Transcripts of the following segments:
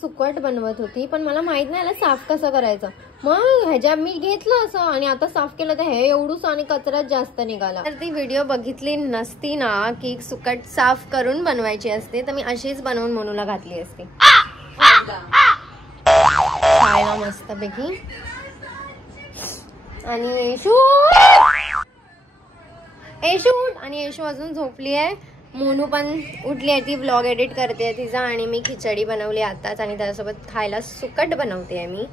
सुकट बनवत होती, पण मला माहित नाही याला साफ कसं करायचं. मग ह्याच्या मी घेतलं असं आणि आता साफ केलं तर हे एवढूच आणि कचराच जास्त निघाला. तर ती व्हिडिओ बघितली नसती ना की सुकट साफ करून बनवायची असते, तर मी अशीच बनवून मोनूला घातली असते खायला मस्त पैकी. आणि येशू अजून झोपली आहे. मोनू पण उठली आहे, ती व्लॉग एडिट करते तिचा. आणि मी खिचडी बनवली आताच आणि त्याच्यासोबत खायला सुकट बनवते मी.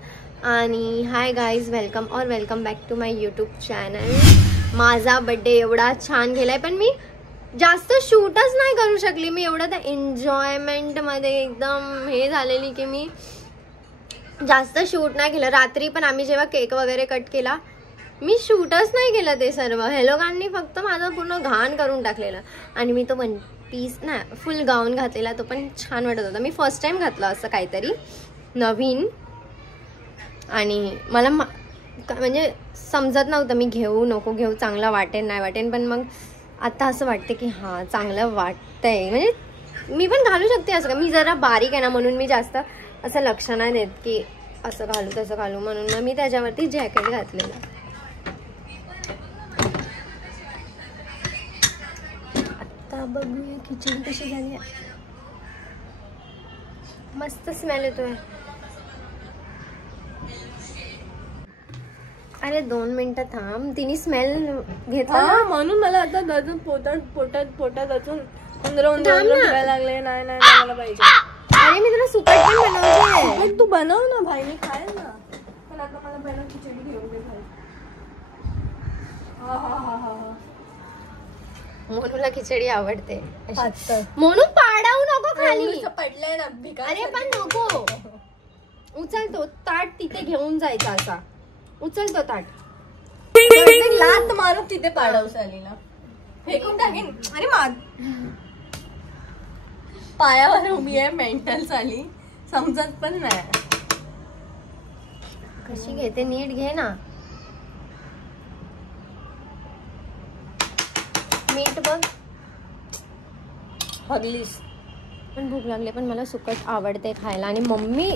आणि hi guys, welcome back to my YouTube channel. माझा बड्डे एवढा छान गेलाय, पण मी जास्त शूटच नाही करू शकली. मी एवढं त्या एन्जॉयमेंटमध्ये एकदम हे झालेली की मी जास्त शूट नाही केलं. रात्री पण आम्ही जेव्हा केक वगैरे कट केला मी शूटच नाही केलं ते सर्व. हेलोगांनी फक्त माझं पूर्ण घाण करून टाकलेलं. आणि मी तो 1 पीस नाही फुल गाऊन घातलेला, तो पण छान वाटत होता. मी फर्स्ट टाइम घातलं असं काहीतरी नवीन आणि मला म्हणजे समजत नव्हतं मी घेऊ नको घेऊ, चांगलं वाटेन नाही वाटेन. पण मग आता असं वाटते की हां चांगलं वाटतंय, म्हणजे मी पण घालू शकते असं. का मी जरा बारीक आहे ना म्हणून मी जास्त असं लक्ष नाही देत की असं घालू तसं घालू, म्हणून मग मी त्याच्यावरती जॅकेट घातलेलं. आता बघूया खिचडी कशी झाली. मस्त स्मेल येतोय. अरे 2 मिनिटं थांब, तिने स्मेल घेतला ना म्हणून मला आता अजून पोटात अजून उंदरायला लागले. नाही मला पाहिजे. अरे मी तुला सुकट पण बनवते. तू बनव ना भाई, मी खायला ना. पण आता मला पहिला खिचडी घेऊन दे भाई. मोनूला खिचडी आवडते. मोनू पाडावू नको खाली, पडलंय ना. अरे पण नको, उचलतो ताट तिथे घेऊन जायचा असा. उचलतो ताट, लात मारून तिथे पाडवस आलीला फेकून टाकेन. अरे पायावर उभी आहे, मेंटल झाली, समजत पण नाही. कशी घेते नीट घे ना. मीठ बघ, हगलीस. पण भूक लागली. पण मला सुकट आवडते खायला. आणि मम्मी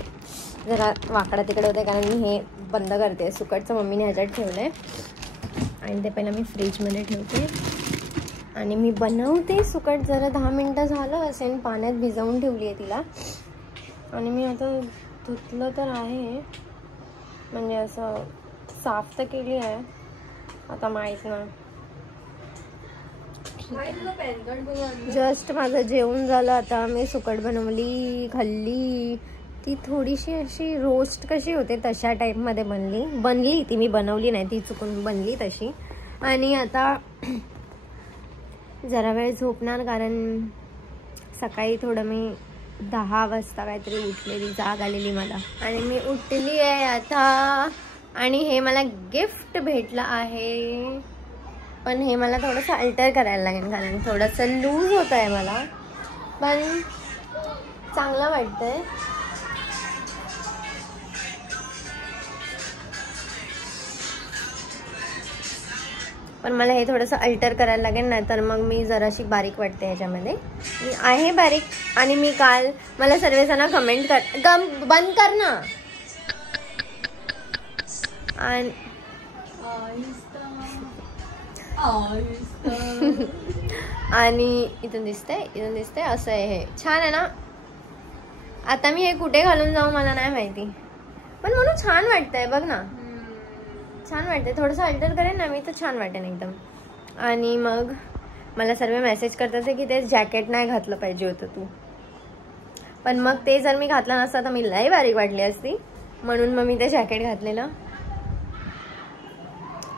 जरा वाकडा तिकडे होते कारण मी हे बंद करते. सुकटचं मम्मीने ह्याच्यात ठेवलंय आणि ते पहिलं मी फ्रीजमध्ये ठेवते आणि मी बनवते सुकट. जरा 10 मिनटं झालं असेल, पाण्यात भिजवून ठेवली आहे तिला. आणि मी आता धुतलं तर आहे, म्हणजे असं साफ तर केली आहे. आता माहीत ना, जस्ट माझं जेवण झालं. आता मी सुकट बनवली, खाल्ली. ती थोडीशी अशी रोस्ट कशी होते तशा टाईपमध्ये बनली ती. मी बनवली नाही, ती चुकून बनली तशी. आणि आता जरा वेळ झोपणार, कारण सकाळी थोडं मी 10 वाजता काहीतरी उठलेली, जाग आलेली मला. आणि मी उठली आहे आता. आणि हे मला गिफ्ट भेटलं आहे, पण हे मला थोडंसं अल्टर करायला लागेल कारण थोडंसं लूज होत आहे मला, पण चांगलं वाटतंय. पण मला हे थोडंसं अल्टर करायला लागेल, नाही तर मग मी जराशी बारीक वाटते ह्याच्यामध्ये. मी आहे बारीक. आणि मी काल मला सर्वजण कमेंट बंद कर ना. आणि इथून दिसतंय असं आहे. हे छान आहे ना. आता मी हे कुठे घालून जाऊ मला नाही माहिती, पण म्हणून छान वाटतंय. बघ ना, छान वाटते. थोडंसं अल्टर करेन ना मी तर छान वाटेन एकदम. आणि मग मला सर्व मेसेज करतात की ते जॅकेट नाही घातलं पाहिजे होतं तू. पण मग ते जर मी घातलं नसतं तर मी लई बारीक वाटली असती, म्हणून मग मी ते जॅकेट घातलेलं.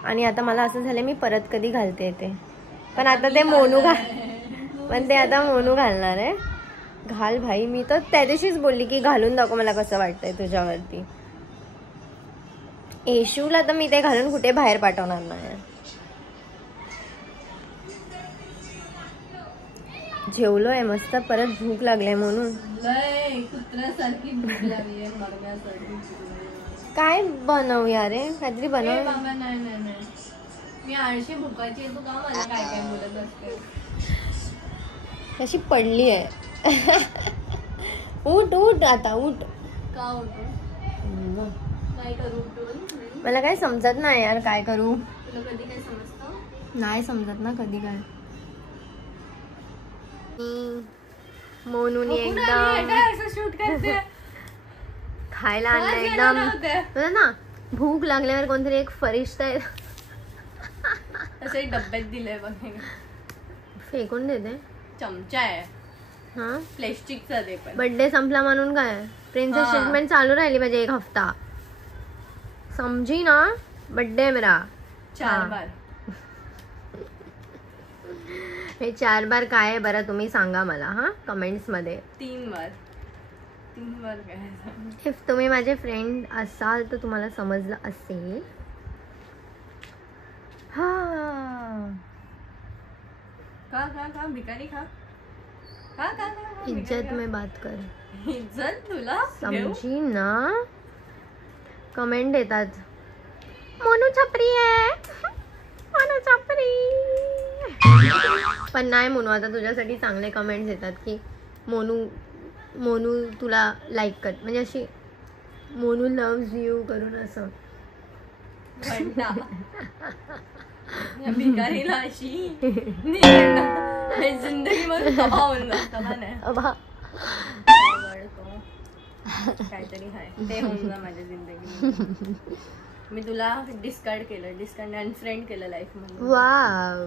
आणि आता मला असं झालं मी परत कधी घालते ते. पण आता ते मोनू घालणार आहे. घाल भाई. मी तर त्या दिवशीच बोलली की घालून दाखव मला कसं वाटतंय तुझ्यावरती. येशूला तर मी ते घालून कुठे बाहेर पाठवणार नाही. जेवलोय मस्त, परत भूक लागले म्हणून. काय बनवूया रे, काहीतरी बनव. मी आळशी भुकाची, तू का मला काय काय बोलत असते. कशी पडली आहे. उठ उठ आता उठ. का उठू? काय करू उठून? मला काय समजत नाही यार, काय करू. तुला कधी काय समजतं? नाही समजत ना कधी काय. मोनूनी एकदम असं शूट करते खायला आणलं एकदम. तुला ना भूक लागल्यावर कोणतरी एक फरिश्ता आहे असं एक डब्यात दिलंय बघ. फेकून देते. चमचा आहे हा प्लॅस्टिकचा ते पण. बर्थडे संपला म्हणून काय प्रिन्सेस हा. ट्रीटमेंट चालू राहिली पाहिजे 1 हफ्ता. समजी ना बर्थडे मेरा. 4 बार. हे 4 बार काय आहे बरं तुम्ही सांगा मला हा कमेंट्स मध्ये. 3 बार. 3 बार काय? इफ तुम्ही माझे फ्रेंड असाल तर तुम्हाला समजलं असेल. हा का भिकारी खा. का इज्जत में बात कर. इज्जत तुला देऊ? समजी ना. कमेंट येतात मोनू छपरी आहे, मोनू छपरी. पण नाही मोनू, आता तुझ्यासाठी चांगले कमेंट्स येतात की मोनू तुला लाईक कर, म्हणजे अशी मोनू लव्ज यू करून असं. घंटा. या भिकारीला अशी जिंदगी मध्ये होऊन नाही अबा. काहीतरी आहे ते होऊन जा माझ्या जिंदगी. मी तुला डिस्कार्ड केलं, अनफ्रेंड केलं लाईफ मध्ये. वाव,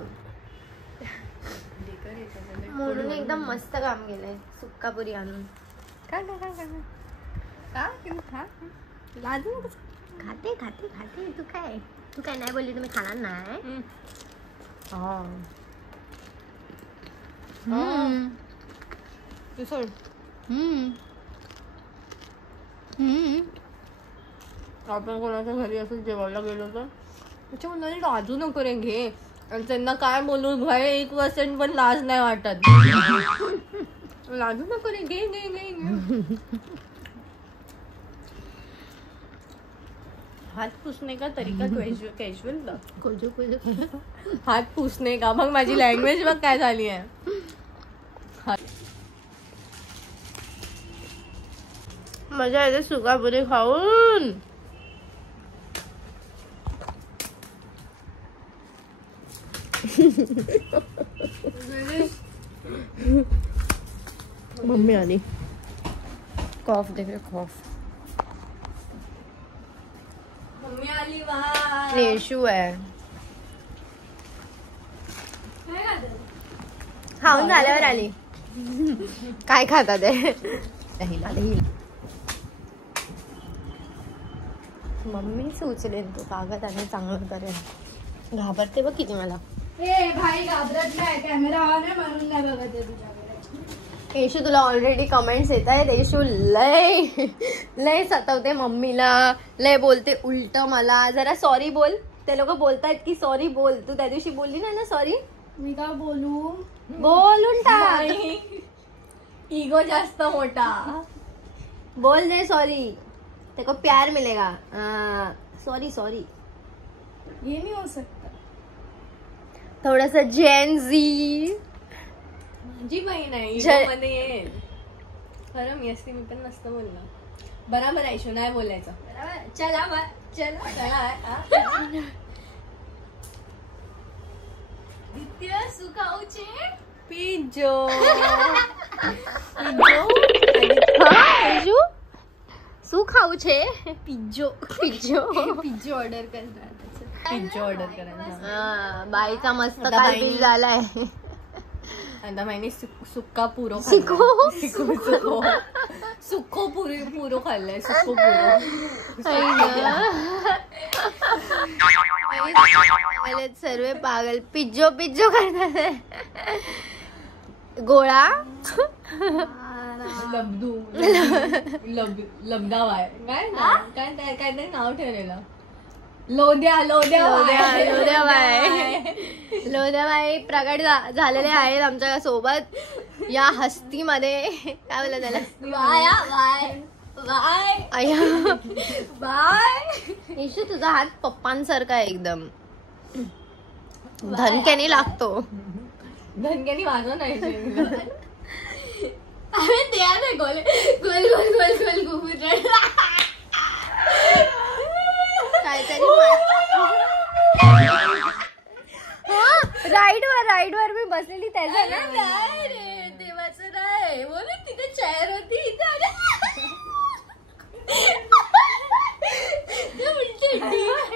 मोनूने एकदम मस्त काम केलंय सुक्कापुरी आणून. का लाजू नको. खाते खाते खाते. तू काय नाही बोलली तुम्ही खाणार नाही. तू सोड. आपण कोणाच्या घरी असं जेवायला गेलो तर त्याच्या मुलांनी लाजू नको रे घे. आणि त्यांना काय बोलू भाई 1% पण लाज नाही वाटत. लाजू नको रे घे घे घे. हात पुसणे का तरीका कॅज्युअल. हात पुसणे का बघ माझी लँग्वेज बघ काय झाली आहे. मजा येते सुकापुरी खाऊन. मम्मी आली. कॉफ देखे कॉफ. मम्मी आली वा. येशू आहे. खाऊन झाल्यावर आली. काय खातात ते. दही मम्मीच उचलेन तो कागद आणि चांगलं करेन. घाबरते बघ किती मला. भाई घाबरत नाही. कॅमेरा ऑन आहे म्हणून नाही बघत तुझ्याकडे. येशू तुला ऑलरेडी कमेंट्स येत आहेत. येशू लय सतवते मम्मीला, लय बोलते उलट मला. जरा सॉरी बोल. ते लोक बोलतायत की सॉरी बोल. तू त्या दिवशी बोलली नाही ना सॉरी. मी का बोलू. बोलून टाक. इगो जास्त मोठा. बोल दे सॉरी, तेको प्यार मिलेगा. Sorry sorry. ये नहीं हो सकता. थोडस जेनझी. माझी बहीण आहे इगो मध्ये येईल. खरं मी असते मी पण नसतं बोलणार. बराबर आहे नाही बोलायचं. चला दित्य सुखाऊचे पिज्जो. શું ખાવું છે? पिज्जो पिज्जो ऑर्डर करणार. पिज्जो ऑर्डर करायचा. बाईचा मस्त कालबील झालाय. आता महिने सुक्का पुरो सुको सुक्को पुरो खाल्लाय. सुक्को पुरो. सर्व पागल पिज्जो पिज्जो करतात. गोळा लबदू लबदावाय काय काय नाव ठेवलेलं. लोध्याबाई प्रकट झालेले आहेत आमच्या सोबत या हस्तीमध्ये. काय बोलत त्याला. बाय. येशू तुझा हात पप्पांसारखा आहे एकदम. धनक्याने लागतो. धनक्याने माझं नाही. गोल गोल गोल गोल गोल घुमून राहिला. काहीतरी राईड वर मी बसलेली त्याचा नाही रे देवाचं नाही बोल तिथे चेअर होती इथे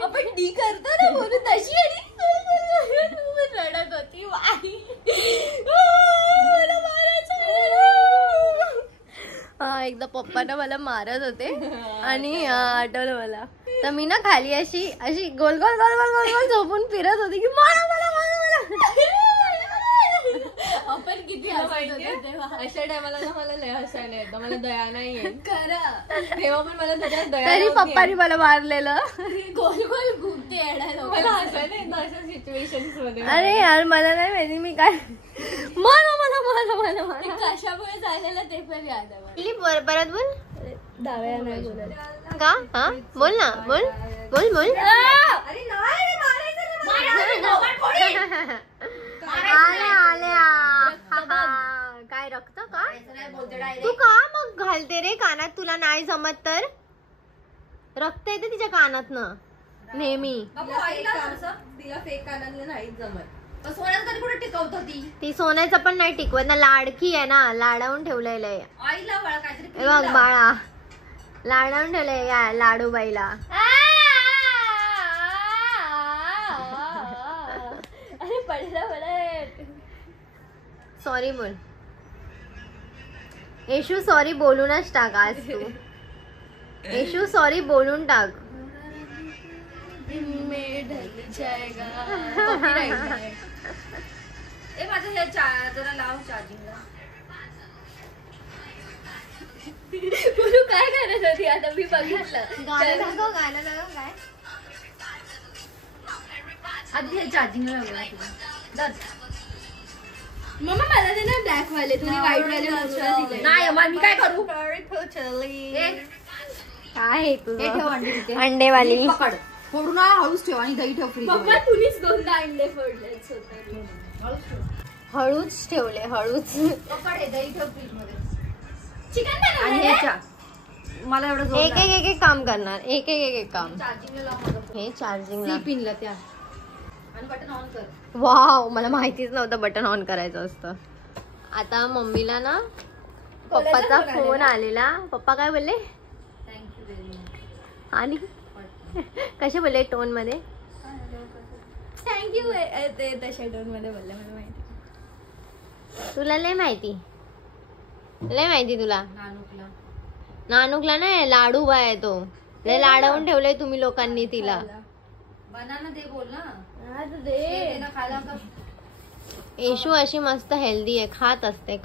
आपण डी करतो ना म्हणून तशी आणि रडत होती हा एकदा पप्पाना मला मारत होते आणि आठवलं मला तर मी ना खाली अशी अशी गोल गोल गोल गोल गोल गोल झोपून फिरत होती की मला मला मला मला आपण किती अशा टायमाला ना मला लय हसायला येतं, मला दया नाही येत खरं तेव्हा पण मला त्याच्यात दया तरी नव्हती. पप्पानी मला मारलेलं गोल गोल घुमते मला हसायला येतं अशा सिच्युएशन्स मध्ये. अरे यार मला नाही माहिती मी काय मला मला मला मला मला कशामुळे झालेलं ते पण याद आहे. परत बोल डाव्या नाही बोलत का हा बोल ना बोल बोल बोल अरे नाही काय रक्त का तू का मग घालते रे कानात तुला नाही जमत तर रक्त येते तिच्या कानात ना नेहमी. तिला फेक कानातलं नाही जमत. सोन्याचं कधी कुठे टिकवतो ती सोन्याचं पण नाही टिकवत ना लाडकी आहे ना लाडावून ठेवलेलं आहे. आईला बाळा काहीतरी बघ बाळा लाडावून ठेवलंय या लाडूबाईला. अरे पडला सॉरी बोल येशू सॉरी बोलूनच टाक आज तू येशू सॉरी बोलून टाक. माझं हे जरा लाव चार्जिंगला. बोलू काय करत होती आता मी बघितलं गाणं काय आधी हे चार्जिंगला लावलं. मम्मा मला दे ना ब्लॅक वाले तुम्ही व्हाईट वाले नाही मी काय करू. काय आहे अंडे तुझं अंडेवाली पकड फोडून हळूच ठेव आणि दही ठेव फ्रीज पप्पा तुम्हीच दोनदा अंडे फोडले हळूच ठेवले हळूच. पकड हे दही ठेव फ्रीज मध्ये. चिकन आणि ह्याच्या मला एवढं एक एक एक एक काम करणार एक एक एक एक काम चार्जिंगला लाव. हे चार्जिंगला पिनला त्या आणि बटन ऑन कर. वाव मला माहितीच नव्हतं बटन ऑन करायचं असतं. आता मम्मीला ना पप्पाचा फोन आलेला. पप्पा काय बोलले थँक्यू व्हेरी मच. आणि कसे बोलले टोन मध्ये थँक्यू ते तशा टोन मध्ये बोलले मला माहिती. तुला लय माहिती तुला नानूकला नानूकला नाही लाडू बाय आहे तो लय लाडवून ठेवलंय तुम्ही लोकांनी तिला. बनाना दे बोल ना खायला येशू अशी मस्त हेल्दी आहे खात असते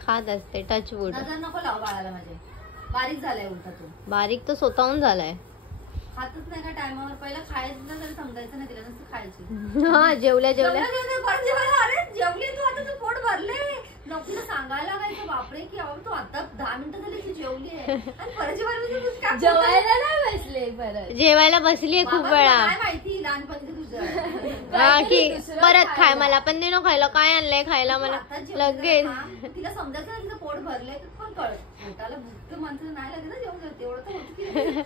टच वूड. नजर नको लाव बाळाला माझे बारीक झालाय उलटा तो. बारीक तर स्वतःहून झालाय. खातच नाही का टायमावर. पहिला खायचं ना तरी समजायचं नाही तिला नसतं खायची. हा जेवल्या अरे जेवली तू आता तू पोट भरले नको सांगायला लागायचं बापरे की तू आता 10 मिनिटं झाली तू जेवली आहे आणि परत जेवायला नाही बसले परत जेवायला बसलीये खूप वेळा. काय माहिती लहानपणी तुझं हा की परत खाय मला पण दे ना खायला काय आणलंय खायला मला लगेच. तिला समजायचं ना तिचं पोट भरलंय पण कळ पोटाला भूक माणसाला नाही लागेल ना जेवण तेवढं तर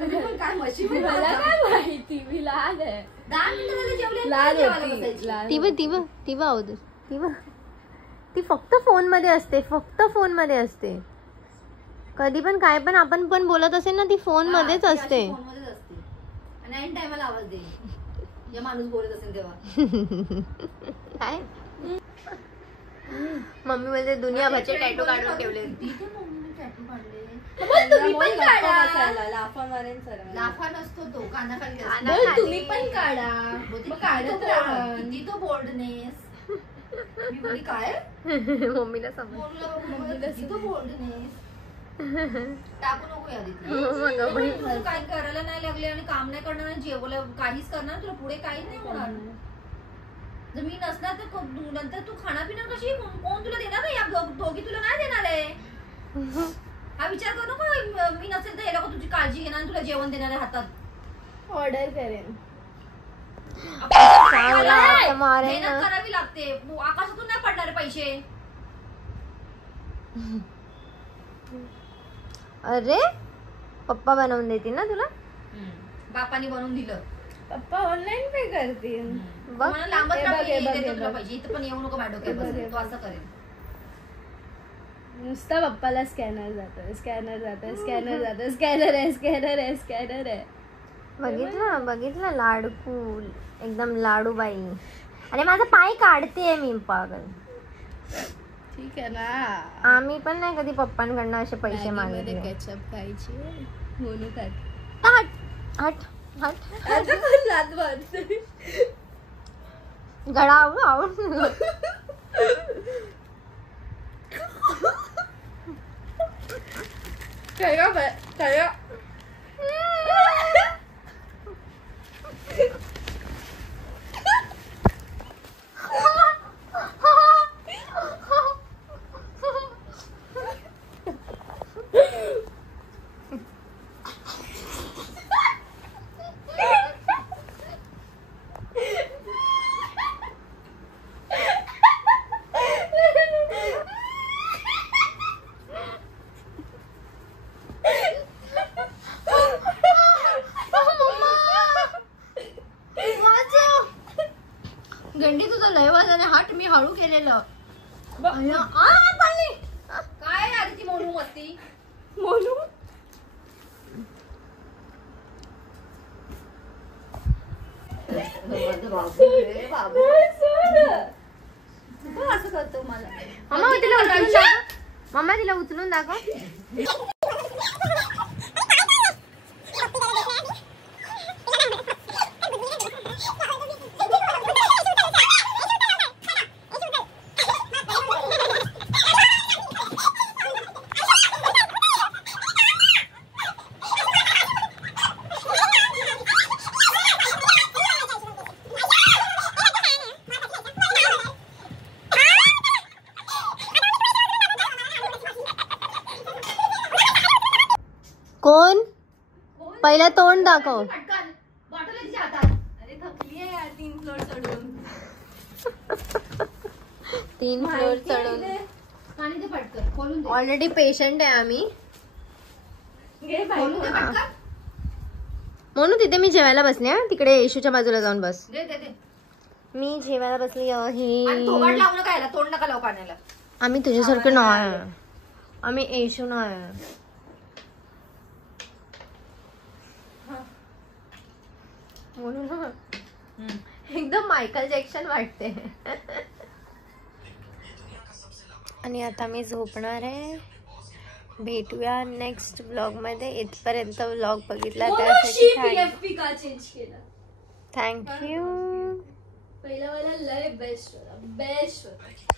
होतं. काय मशीन मला काय माहिती मी लहान आहे 10 मिनिटं झाली जेवली ती फक्त फोन मध्ये असते कधी पण काय पण आपण पण बोलत असेल ना ती फोन मध्येच असते. आणि ऐन टायमाला आवाज दे या माणूस बोलत असेल तेव्हा. काय मम्मी म्हणजे दुनिया भरचे टॅटू काढून ठेवले. लाफा नसतो तो कानाखाली. तुम्ही पण काढा काढत राहा. किती तो बोल्डनेस. मी बोली काय मम्मीला समज तो बोल्डनेस. टाकू नको यादीत. काय करायला नाही लागले आणि काम नाही करणार आणि जेवलं काहीच करणार तुला पुढे काहीच नाही होणार. जर मी नसणार तर नंतर तू खानापिना कशी कोण तुला देणार आहे. या दोघी तुला नाही देणार आहे. हा विचार करू नको. मी नसेल तर हे लोक तुझी काळजी घेणार आणि तुला जेवण देणार आहे हातात. ऑर्डर करेन मेहनत करावी लागते. आकाशातून नाही पडणारे पैसे. अरे पप्पा बनवून देतील ना तुला. बापाने बनवून दिलं. पप्पा ऑनलाईन पे करतील. बघ मला लांबच हे बघ, राहते, हे बघ, देतो हे तुला बघ. पाहिजे. इथं पण येऊ नको माझ्या डोक्यात बसून. तो असं करेल. नुसता पप्पाला स्कॅनर जातं, स्कॅनर जातं, स्कॅनर जातं, स्कॅनर आहे, स्कॅनर आहे, स्कॅनर आहे. बघितलं बघितलं लाडकू एकदम लाडूबाई. आणि माझा पाय काढते मी पागल. ठीक आहे ना. आम्ही पण नाही कधी पप्पांकडनं असे पैसे मॅगीमध्ये मागितले. केचप खायची मोनू खात. हट हट हट आता पण लात मारते. गळा आवडू आवडू. गंडी तुझं लय वाजने हट. मी हळू केलेलं. काय आधी ती मोनू मस्ती. मोनू असं करतो मला. मम्मा तिला उचलून दाखव. मम्मा तिला उचलून दाखव. कोण पहिला तोंड दाखव. पटकन बॉटल आहे तिच्या हातात. अरे थकली आहे यार 3 फ्लोर चढून. 3 फ्लोर चढून. पाणी दे पटकन. खोलून दे. ऑलरेडी पेशंट आहे आम्ही. घे खोलून दे बाई. पटकन. म्हणून तिथे मी जेवायला बसले. हा तिकडे येशूच्या बाजूला जाऊन बस. दे दे दे. मी जेवायला बसली आणि आहे. थोबाड लावू नका याला. तोंड नका लावू पाण्याला. आम्ही तुझ्यासारखं नाही. आम्ही येशू नाही. म्हणून एकदम मायकल जॅक्सन वाटते. आणि आता मी झोपणार आहे. भेटूया नेक्स्ट ब्लॉग मध्ये. इथपर्यंत ब्लॉग बघितला त्यासाठी का चेंज केला. थँक्यू. पहिला वाला लय बेस्ट होता, बेस्ट होता.